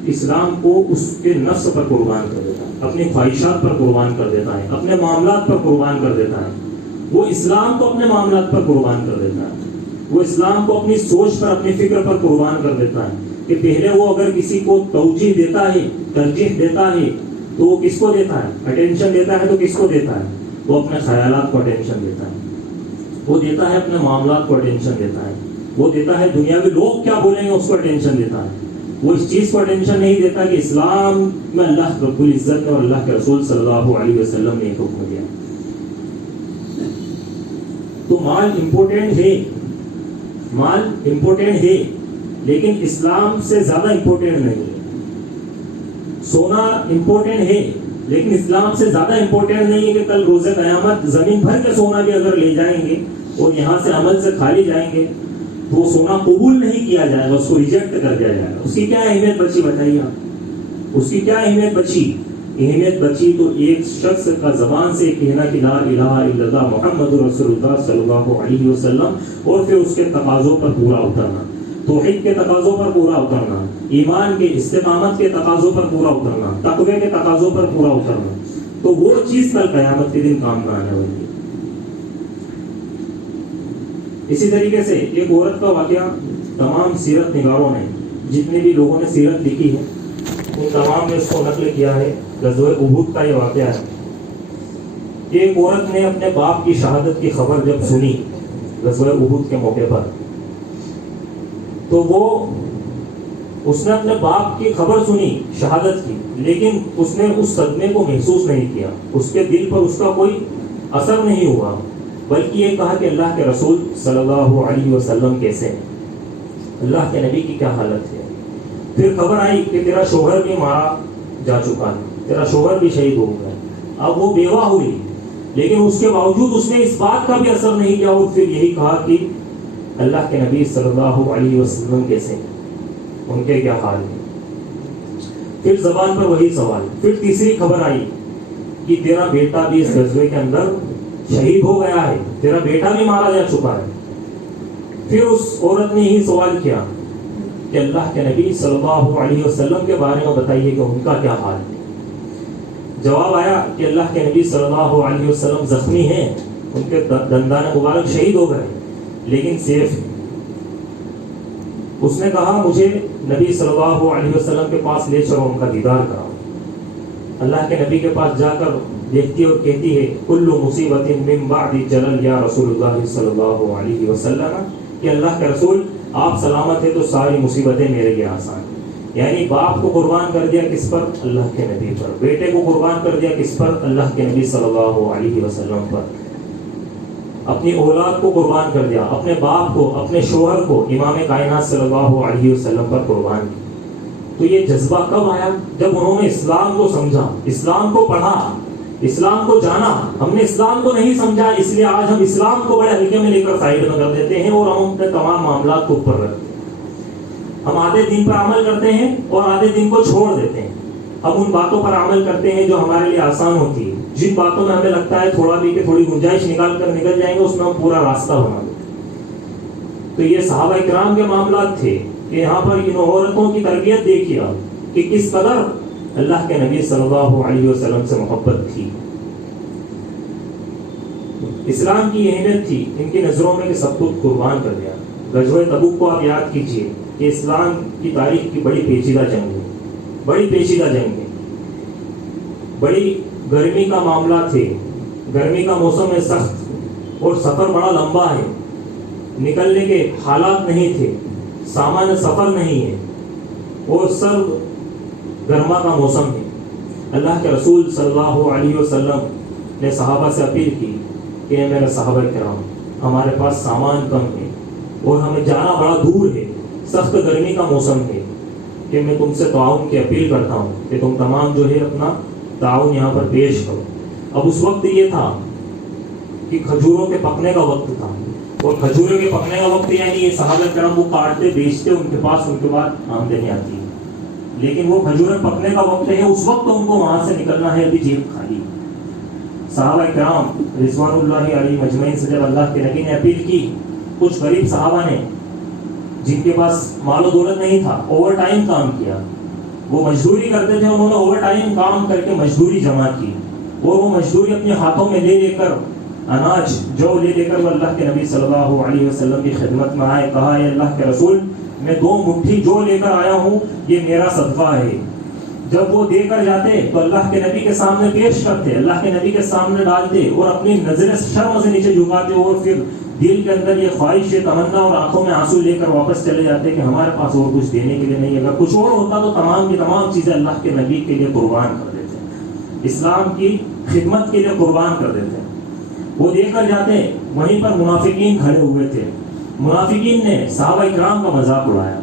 اسلام کو اس کے نفس پر قربان کر دیتا ہے، اپنی خواہشات پر قربان کر دیتا ہے، اپنے معاملات پر قربان کر دیتا ہے. وہ اسلام کو اپنے معاملات پر قربان کر دیتا ہے، وہ اسلام کو اپنی سوچ پر، اپنی فکر پر قربان کر دیتا ہے. کہ پہلے وہ اگر کسی کو توجیہ دیتا ہے، ترجیح دیتا ہے تو وہ کس کو دیتا ہے؟ اٹینشن دیتا ہے تو کس کو دیتا ہے؟ وہ اپنے خیالات کو اٹینشن دیتا ہے، وہ دیتا ہے اپنے معاملات کو اٹینشن دیتا ہے، وہ دیتا ہے دنیاوی لوگ کیا بولیں گے اس کو اٹینشن دیتا ہے. وہ اس چیز کو اٹینشن نہیں دیتا کہ اسلام میں اللہ رب العزت اور اللہ کے رسول صلی اللہ علیہ وسلم نے ایک حکم دیا. تو مال امپورٹنٹ ہے، مال امپورٹنٹ ہے لیکن اسلام سے زیادہ امپورٹنٹ نہیں ہے. سونا امپورٹنٹ ہے لیکن اسلام سے زیادہ امپورٹنٹ نہیں ہے کہ کل روز قیامت زمین بھر کے سونا بھی اگر لے جائیں گے اور یہاں سے عمل سے خالی جائیں گے تو وہ سونا قبول نہیں کیا جائے گا، اس کو ریجیکٹ کر دیا جائے گا. اس کی کیا اہمیت بچی بتائیے آپ؟ اس کی کیا اہمیت بچی؟ اہمیت بچی تو ایک شخص کا زبان سے کہنا کہ لا الہ الا اللہ محمد رسول اللہ صلی اللہ علیہ وسلم، اور پھر اس کے تقاضوں پر پورا اترنا، توحید کے تقاضوں پر پورا اترنا، ایمان کے استقامت کے تقاضوں پر پورا اترنا، تقوی کے تقاضوں پر پورا اترنا. تو وہ چیز کل قیامت کے دن کام میں آنے والی ہے. اسی طریقے سے ایک عورت کا واقعہ تمام سیرت نگاروں نے، جتنے بھی لوگوں نے سیرت لکھی ہے ان تمام نے اس کو نقل کیا ہے. غزوہ احد کا یہ واقعہ ہے. ایک عورت نے اپنے باپ کی شہادت کی خبر جب سنی غزوہ احد کے موقع پر، تو اس نے اپنے باپ کی خبر سنی شہادت کی، لیکن اس نے اس صدمے کو محسوس نہیں کیا، اس کے دل پر اس کا کوئی اثر نہیں ہوا، بلکہ یہ کہا کہ اللہ کے رسول صلی اللہ علیہ وسلم کیسے ہیں، اللہ کے نبی کی کیا حالت ہے. پھر خبر آئی کہ تیرا شوہر بھی مارا جا چکا ہے، تیرا شوہر بھی شہید ہو گیا. اب وہ بیوہ ہوئی لیکن اس کے باوجود اس نے اس بات کا بھی اثر نہیں کیا، اور پھر یہی کہا کہ اللہ کے نبی صلی اللہ علیہ وسلم کیسے ہیں، ان کے کیا حال ہے. پھر زبان پر وہی سوال. پھر تیسری خبر آئی کہ تیرا بیٹا بھی اس غزوے کے اندر شہید ہو گیا ہے، تیرا بیٹا بھی مارا جا چکا ہے. پھر اس عورت نے یہی سوال کیا کہ اللہ کے نبی صلی اللہ علیہ وسلم کے بارے میں بتائیے کہ ان کا کیا حال ہے. جواب آیا کہ اللہ کے نبی صلی اللہ علیہ وسلم زخمی ہیں، ان کے دندان مبارک شہید ہو گئے لیکن سیف ہے. اس نے کہا مجھے نبی صلی اللہ علیہ وسلم کے پاس لے چلو، ان کا دیدار کراؤ. اللہ کے نبی کے پاس جا کر دیکھتی اور کہتی ہے کل مصیبت من بعد جلل یا رسول اللہ صلی اللہ علیہ وسلم، کہ اللہ کے رسول آپ سلامت ہے تو ساری مصیبتیں میرے لیے آسان ہیں. یعنی باپ کو قربان کر دیا کس پر؟ اللہ کے نبی پر. بیٹے کو قربان کر دیا کس پر؟ اللہ کے نبی صلی اللہ علیہ وسلم پر. اپنی اولاد کو قربان کر دیا، اپنے باپ کو، اپنے شوہر کو امام کائنات صلی اللہ علیہ وسلم پر قربان کیا. تو یہ جذبہ کب آیا؟ جب انہوں نے اسلام کو سمجھا، اسلام کو پڑھا، اسلام کو جانا. ہم نے اسلام کو نہیں سمجھا، اس لیے آج ہم اسلام کو بڑے ہلکے میں لے کر سائڈ میں کر دیتے ہیں اور ہم اپنے تمام معاملات کو اوپر رکھتے ہیں. ہم آدھے دین پر عمل کرتے ہیں اور آدھے دین کو چھوڑ دیتے ہیں. ہم ان باتوں پر عمل کرتے ہیں جو ہمارے لیے آسان ہوتی ہے. جن باتوں میں ہمیں لگتا ہے تھوڑا بھی کہ تھوڑی گنجائش نکال کر نکل جائیں گے، اس میں ہم پورا راستہ بنا دیتے ہیں. تو یہ صحابہ کرام کے معاملات تھے کہ یہاں پر ان عورتوں کی تربیت دیکھیے کہ کس قدر اللہ کے نبی صلی اللہ علیہ وسلم سے محبت تھی. اسلام کی اہمیت تھی ان کی نظروں میں کہ سب کچھ قربان کر دیا. غزوہ تبوک کو آپ یاد کیجئے کہ اسلام کی تاریخ کی بڑی پیچیدہ جنگ ہے، بڑی پیچیدہ جنگ ہے. بڑی گرمی کا معاملہ تھے، گرمی کا موسم ہے سخت، اور سفر بڑا لمبا ہے، نکلنے کے حالات نہیں تھے، سامان سفر نہیں ہے، اور سرد گرما کا موسم ہے. اللہ کے رسول صلی اللہ علیہ وسلم نے صحابہ سے اپیل کی کہ میرے صحابہ کرام، ہمارے پاس سامان کم ہے اور ہمیں جانا بڑا دور ہے، سخت گرمی کا موسم ہے، کہ میں تم سے تعاون کی اپیل کرتا ہوں کہ تم تمام جو ہے اپنا تعاون یہاں پر پیش کرو. اب اس وقت یہ تھا کہ کھجوروں کے پکنے کا وقت تھا، اور کھجوروں کے پکنے کا وقت یعنی یہ صحابہ کرام وہ کاٹتے بیچتے، ان کے پاس ان کے بعد آمدنی آتی ہے. لیکن وہ کھجوریں پکنے کا وقت ہے، اس وقت ان کو وہاں سے نکلنا ہے، ابھی جیب خالی. صحابہ کرام رضوان اللہ علیہ مجمعین سے جب اللہ کے نبی نے اپیل کی، کچھ غریب صحابہ نے جن کے پاس مال و دولت نہیں تھا اوور ٹائم کام کیا. وہ مزدوری کرتے تھے، انہوں نے اوور ٹائم کام کر کے مزدوری جمع کی، اور وہ مزدوری اپنے ہاتھوں میں لے لے کر اناج جو لے کر وہ اللہ کے نبی صلی اللہ علیہ وسلم کی خدمت میں آئے. کہا اے اللہ کے رسول، میں 2 مٹھی جو لے کر آیا ہوں یہ میرا صدقہ ہے. جب وہ دے کر جاتے تو اللہ کے نبی کے سامنے پیش کرتے، اللہ کے نبی کے سامنے ڈالتے، اور اپنی نظر شرم سے نیچے جھکاتے، اور پھر دل کے اندر یہ خواہش، یہ تمنا اور آنکھوں میں آنسو لے کر واپس چلے جاتے کہ ہمارے پاس اور کچھ دینے کے لیے نہیں. اگر کچھ اور ہوتا تو تمام کی تمام چیزیں اللہ کے نبی کے لیے قربان کر دیتے، اسلام کی خدمت کے لیے قربان کر دیتے. وہ دے کر جاتے. وہیں پر منافقین کھڑے ہوئے تھے. منافقین نے صحابہ کرام کا مذاق اڑایا.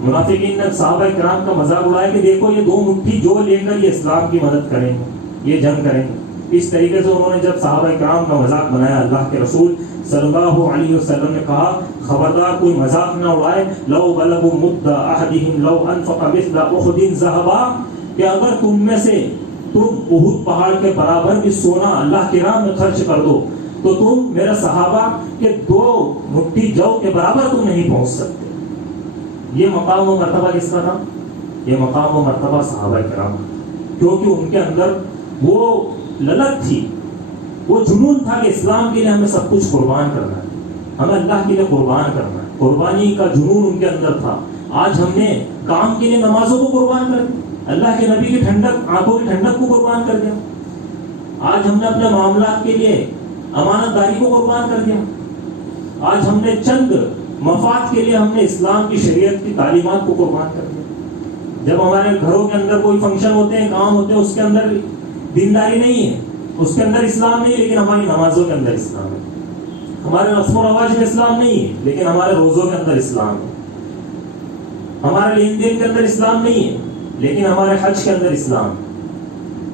منافقین نے صحابہ کرام کا مذاق اڑایا کہ دیکھو یہ 2 مٹھی جو لے کر یہ اسلام کی مدد کریں گے، یہ جنگ کریں گے. اس طریقے سے انہوں نے جب صحابہ کرام کا مذاق بنایا، اللہ کے رسول صلی اللہ علیہ وسلم نے کہا خبردار کوئی مذاق نہ اڑائے. لو بلغوا مد احدهم لو انفق مثل احد ذهبا، کہ اگر تم میں سے تم احد پہاڑ کے برابر بھی سونا اللہ کی راہ میں خرچ کر دو تو تم میرے صحابہ کے 2 مٹھی جو کے برابر تم نہیں پہنچ سکتے. یہ مقام و مرتبہ کس کا تھا؟ یہ مقام و مرتبہ صحابہ کرام کا، کیونکہ ان کے اندر وہ للک تھی، وہ جنون تھا کہ اسلام کے لیے ہمیں سب کچھ قربان کرنا ہے، ہمیں اللہ کے لیے قربان کرنا ہے. قربانی کا جنون ان کے اندر تھا. آج ہم نے کام کے لیے نمازوں کو قربان کر دیا، اللہ کے نبی کی ٹھنڈک، آنکھوں کی ٹھنڈک کو قربان کر دیا. آج ہم نے اپنے معاملات کے لیے امانت داری کو قربان کر دیا. آج ہم نے چند مفاد کے لیے ہم نے اسلام کی شریعت کی تعلیمات کو قربان کر دیا. جب ہمارے گھروں کے اندر کوئی فنکشن ہوتے ہیں، کام ہوتے ہیں، اس کے اندر دینداری نہیں ہے، اس کے اندر اسلام نہیں، لیکن ہماری نمازوں کے اندر اسلام ہے. ہمارے رسم و رواج میں اسلام نہیں ہے، لیکن ہمارے روزوں کے اندر اسلام ہے. ہمارے لین دین کے اندر اسلام نہیں ہے، لیکن ہمارے حج کے اندر اسلام ہے.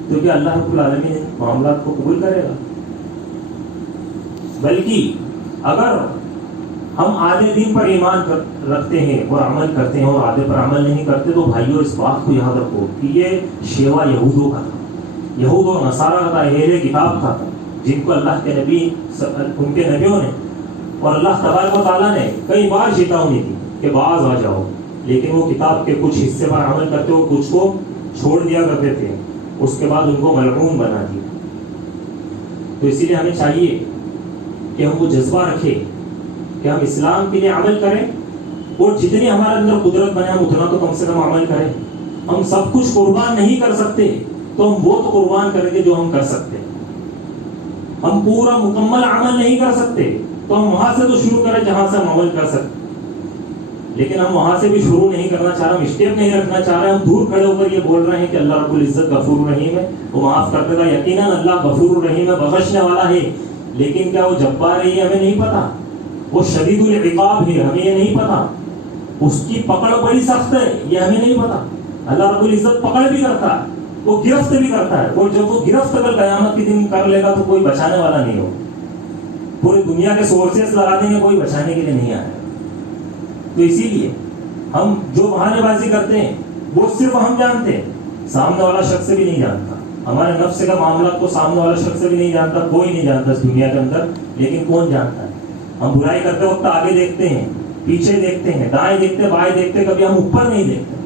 تو کیا اللہ رب العالمین معاملات کو قبول کرے گا؟ بلکہ اگر ہم آدھے دین پر ایمان رکھتے ہیں اور عمل کرتے ہیں اور آدھے پر عمل نہیں کرتے، تو بھائیوں اس بات کو یاد رکھو کہ یہ شیوا یہودوں کا تھا، یہود اور نصارہ کا تھا، اہل کتاب کا تھا، جن کو اللہ کے نبی، ان کے نبیوں نے اور اللہ تبارک و تعالیٰ نے کئی بار چیتونی دی کہ باز آ جاؤ، لیکن وہ کتاب کے کچھ حصے پر عمل کرتے اور کچھ کو چھوڑ دیا کرتے تھے. اس کے بعد ان کو ملعون بنا دیا. تو اسی لیے ہمیں چاہیے کہ ہم وہ جذبہ رکھیں کہ ہم اسلام کے لیے عمل کریں، اور جتنی ہمارے اندر قدرت بنے ہم اتنا تو کم سے کم عمل کریں. ہم سب کچھ قربان نہیں کر سکتے تو ہم وہ تو قربان کریں گے جو ہم کر سکتے ہیں. ہم پورا مکمل عمل نہیں کر سکتے تو ہم وہاں سے تو شروع کریں جہاں سے ہم عمل کر سکتے. لیکن ہم وہاں سے بھی شروع نہیں کرنا چاہ رہے، ہم اسٹیپ نہیں رکھنا چاہ رہے، ہم دور کھڑے ہو کر یہ بول رہے ہیں کہ اللہ رب العزت غفور الرحیم ہے، وہ معاف کر دے گا۔ یقیناً اللہ غفور الرحیم ہے، بخشنے والا ہے، لیکن کیا وہ جبار ہے یہ ہمیں نہیں پتا، وہ شدید العقاب ہے ہمیں یہ نہیں پتا، اس کی پکڑ بڑی سخت ہے یہ ہمیں نہیں پتا۔ اللہ رب العزت پکڑ بھی کرتا ہے، وہ گرفت بھی کرتا ہے، اور جب وہ گرفت اگر قیامت کے دن کر لے گا تو کوئی بچانے والا نہیں ہو، پوری دنیا کے سورسز لگا دیں گے، کوئی بچانے کے لیے نہیں آئے۔ تو اسی لیے ہم جو بہانے بازی کرتے ہیں وہ صرف ہم جانتے ہیں، سامنے والا شخص بھی نہیں جانتا، ہمارے نفس کا معاملات کو سامنے والا شخص بھی نہیں جانتا، کوئی نہیں جانتا اس دنیا کے اندر، لیکن کون جانتا ہے؟ ہم برائی کرتے وقت آگے دیکھتے ہیں، پیچھے دیکھتے ہیں، دائیں دیکھتے بائیں دیکھتے، کبھی ہم اوپر نہیں دیکھتے،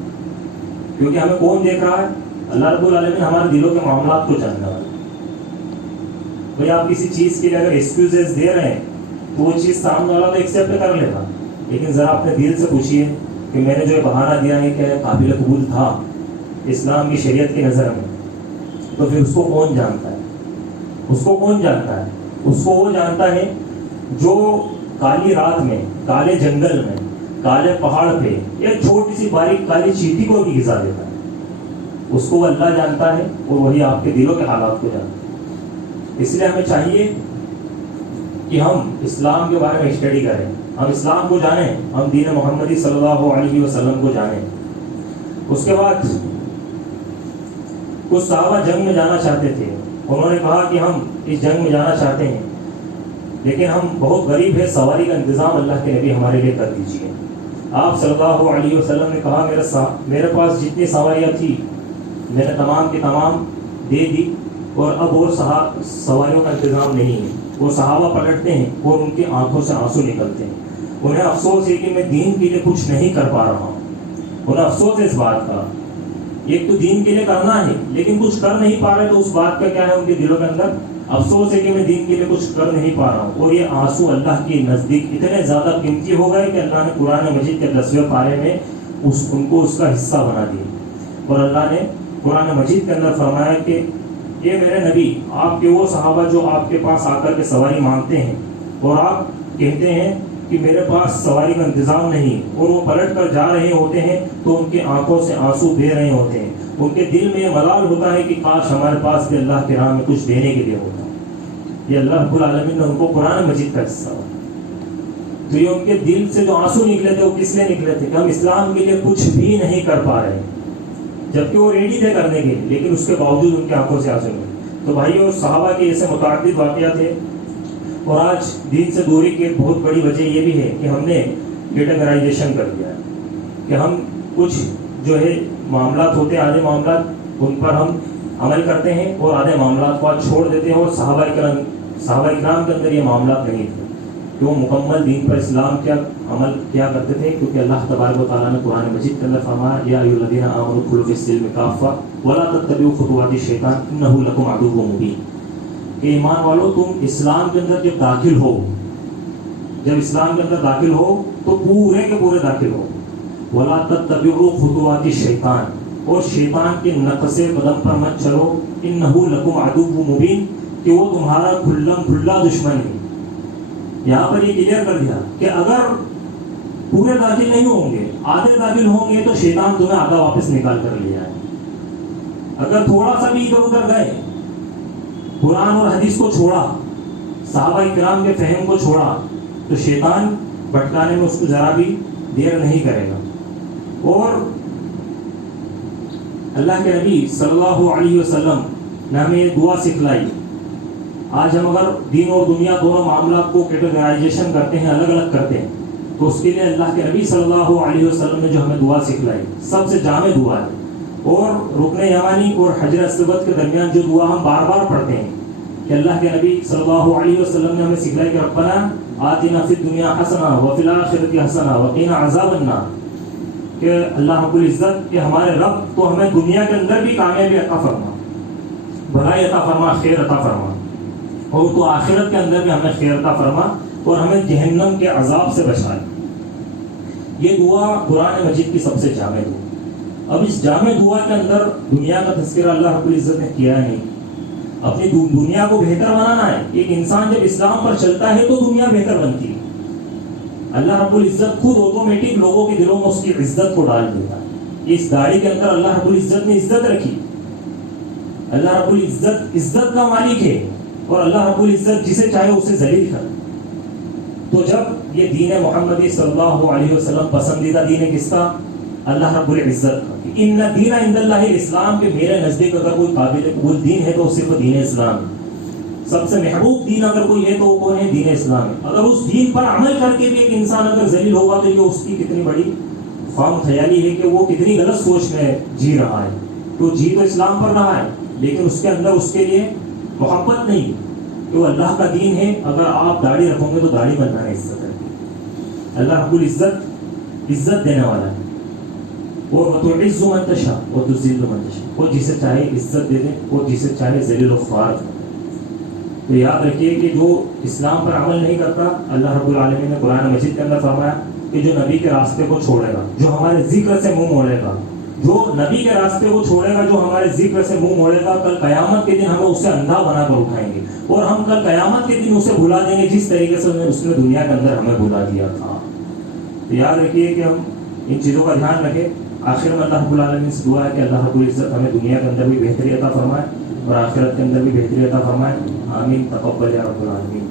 کیونکہ ہمیں کون دیکھ رہا ہے؟ اللہ رب العالمین ہمارے دلوں کے معاملات کو جاننے والا ہے۔ بھئی آپ کسی چیز کے لیے اگر ایکسکیوزز دے رہے ہیں تو وہ چیز سامنے والا تو ایکسیپٹ کر لے گا، لیکن ذرا اپنے دل سے پوچھیے کہ میں نے جو بہانہ دیا ہے کہ قابل قبول تھا اسلام کی شریعت کی نظر میں، تو پھر اس کو کون جانتا ہے؟ اس کو کون جانتا ہے؟ اس کو وہ جانتا ہے جو کالی رات میں، کالے جنگل میں، کالے پہاڑ پہ ایک چھوٹی سی باریک کالی چیٹی کو بھی غذا دیتا ہے، اس کو وہ اللہ جانتا ہے، اور وہی آپ کے دلوں کے حالات کو جانتا ہے۔ اس لیے ہمیں چاہیے کہ ہم اسلام کے بارے میں اسٹڈی کریں، ہم اسلام کو جانیں، ہم دین محمدی صلی اللہ علیہ وسلم کو جانیں۔ اس کے بعد کچھ صحابہ جنگ میں جانا چاہتے تھے، انہوں نے کہا کہ ہم اس جنگ میں جانا چاہتے ہیں لیکن ہم بہت غریب ہے، سواری کا انتظام اللہ کے نبی ہمارے لیے کر دیجیے۔ آپ صلی اللہ علیہ وسلم نے کہا میرے پاس جتنی سواریاں تھی میں نے تمام کی تمام دے دی، اور اب اور سواریوں کا انتظام نہیں ہے۔ وہ صحابہ پلٹتے ہیں اور ان کی آنکھوں سے آنسو نکلتے ہیں، انہیں افسوس ہے کہ میں دین کے لیے کچھ نہیں کر پا رہا ہوں، انہیں افسوس ہے اس بات کا۔ ایک تو دین کے لیے کرنا ہے لیکن کچھ کر نہیں پا رہے، تو اس بات کا کیا ہے؟ ان کے دلوں کے اندر افسوس ہے کہ میں دین کے لیے کچھ کر نہیں پا رہا ہوں۔ اور یہ آنسو اللہ کے نزدیک اتنے زیادہ قیمتی ہو گئے کہ اللہ نے قرآن مجید کے 10ویں پارے میں ان کو اس کا حصہ بنا دیا، اور اللہ نے قرآن مجید کے اندر فرمایا کہ یہ میرے نبی، آپ کے وہ صحابہ جو آپ کے پاس آ کر کے سواری مانگتے ہیں اور آپ کہتے ہیں کہ میرے پاس سواری کا انتظام نہیں، اور وہ پلٹ کر جا رہے ہوتے ہیں تو ان کی آنکھوں سے آنسو بہہ رہے ہوتے ہیں، ان کے دل میں یہ ملال ہوتا ہے کہ کاش ہمارے پاس بھی اللہ کے راہ میں کچھ دینے کے لیے ہوتا۔ یہ اللہ رب العالمین نے ان کو قرآن مجید کا حصہ ہوا، تو یہ ان کے دل سے جو آنسو نکلے تھے وہ کس لیے نکلے تھے؟ کہ ہم اسلام کے لیے کچھ بھی نہیں کر پا رہے، جبکہ وہ ریڈی تھے کرنے کے، لیکن اس کے باوجود ان کی آنکھوں سے آنسو نکلے۔ تو بھائیو، صحابہ کے ایسے متعدد واقعات تھے، اور آج دین سے دوری کی بہت بڑی وجہ یہ بھی ہے کہ ہم نے کیٹیگرائزیشن کر دیا ہے کہ ہم کچھ جو ہے معاملات ہوتے ہیں، آدھے معاملات ان پر ہم عمل کرتے ہیں اور آدھے معاملات کو آج چھوڑ دیتے ہیں، اور صحابہ کرام کے اندر یہ معاملات نہیں تھے کہ وہ مکمل دین پر اسلام کیا عمل کیا کرتے تھے، کیونکہ اللہ تبارک و تعالیٰ نے قرآن مجید کے اندر فرمایا یا ایھا الذین آمنوا ادخلوا فی السلم کافۃ ولا تتبعوا خطوات الشیطان انہ لکم عدو مبین، کہ ایمان والو تم اسلام کے اندر جب اسلام کے اندر داخل ہو تو پورے کے پورے داخل ہو، ولا تتبعوا خطوات الشیطان، اور شیطان کے نقش قدم پر مت چلو، انہ لکم عدو مبین، کہ وہ تمہارا کھلم کھلا دشمن ہے۔ یہاں پر یہ کلیئر کر دیا کہ اگر پورے داخل نہیں ہوں گے، آدھے داخل ہوں گے، تو شیطان تمہیں آدھا واپس نکال کر لیا ہے۔ اگر تھوڑا سا بھی ادھر ادھر گئے، قرآن اور حدیث کو چھوڑا، صحابہ کرام کے فہم کو چھوڑا، تو شیطان بھٹکانے میں اس کو ذرا بھی دیر نہیں کرے گا۔ اور اللہ کے نبی صلی اللہ علیہ وسلم نے ہمیں یہ دعا سکھلائی۔ آج ہم اگر دین اور دنیا دونوں معاملات کو کیٹیگرائزیشن کرتے ہیں، الگ الگ کرتے ہیں، تو اس کے لیے اللہ کے نبی صلی اللہ علیہ وسلم نے جو ہمیں دعا سکھلائی سب سے جامع دعا ہے، اور رکن یمانی اور حجر اسود کے درمیان جو دعا ہم بار بار پڑھتے ہیں کہ اللہ کے نبی صلی اللہ علیہ وسلم نے ہمیں سکھلائی کہ ربنا آتنا فی الدنیا حسنہ وفی الآخرۃ حسنہ وقنا عذاب النار، کہ اللہ رب العزت کہ ہمارے رب تو ہمیں دنیا کے اندر بھی کامیابی عطا فرما، بھلائی عطا فرما، خیر عطا فرما، اور تو آخرت کے اندر بھی ہمیں خیر عطا فرما اور ہمیں جہنم کے عذاب سے بچائے۔ یہ دعا قرآن مجید کی سب سے جامع دعا۔ اب اس جامع دعا کے اندر دنیا کا تذکرہ اللہ رب العزت نے کیا نہیں، اپنی دنیا کو بہتر بنانا ہے۔ ایک انسان جب اسلام پر چلتا ہے تو دنیا بہتر بنتی ہے، اللہ رب العزت خود آٹومیٹک لوگوں کے دلوں میں اس کی عزت کو ڈال دیتا ہے. اس داڑھی کے اندر اللہ رب العزت نے عزت رکھی. اللہ رب العزت عزت کا مالک ہے اور اللہ رب العزت جسے چاہے اسے ذلیل کر. تو جب یہ دین محمدی صلی اللہ علیہ وسلم پسندیدہ دین ہے کس کا؟ اللہ رب العزت کا. ان دین عند اللہ الاسلام کے میرے نزدیک اگر کوئی قابل قبول دین ہے تو صرف دین اسلام ہے. سب سے محبوب دین اگر کوئی ہے تو وہ کون ہے؟ دین اسلام ہے. اگر اس دین پر عمل کر کے بھی ایک انسان اگر ذلیل ہوگا تو یہ اس کی کتنی بڑی خام خیالی ہے کہ وہ کتنی غلط سوچ میں جی رہا ہے. تو جی تو اسلام پر رہا ہے لیکن اس کے اندر اس کے لیے محبت نہیں کہ وہ اللہ کا دین ہے. اگر آپ داڑھی رکھو گے تو داڑھی بننا ہے عزت ہے. اللہ رب العزت عزت دینے والا ہے. اور وتعز من تشاء وتذل من تشاء. وہ جسے چاہے عزت دے دے اور جسے چاہے ذلیل و خوار کر دے. تو یاد رکھیے کہ جو اسلام پر عمل نہیں کرتا اللہ رب العالمین نے قرآن مجید کے اندر فرمایا کہ جو نبی کے راستے کو چھوڑے گا, جو ہمارے ذکر سے منہ موڑے گا, جو نبی کے راستے کو چھوڑے گا, جو ہمارے ذکر سے منہ موڑے گا, کل قیامت کے دن ہمیں اسے اندھا بنا کر اٹھائیں گے اور ہم کل قیامت کے دن اسے بھلا دیں گے جس طریقے سے اس نے دنیا کے اندر ہمیں بھلا دیا تھا. تو یاد رکھیے کہ ہم ان چیزوں کا دھیان رکھیں. آخر میں اللہ رب العالمین سے دعا ہے کہ اللہ رب العزت ہمیں دنیا کے اندر بھی بہتری عطا فرمائے اور آخرت کے اندر بھی بہتری عطا فرمائے. آمین. تقبل یا رب العالمین.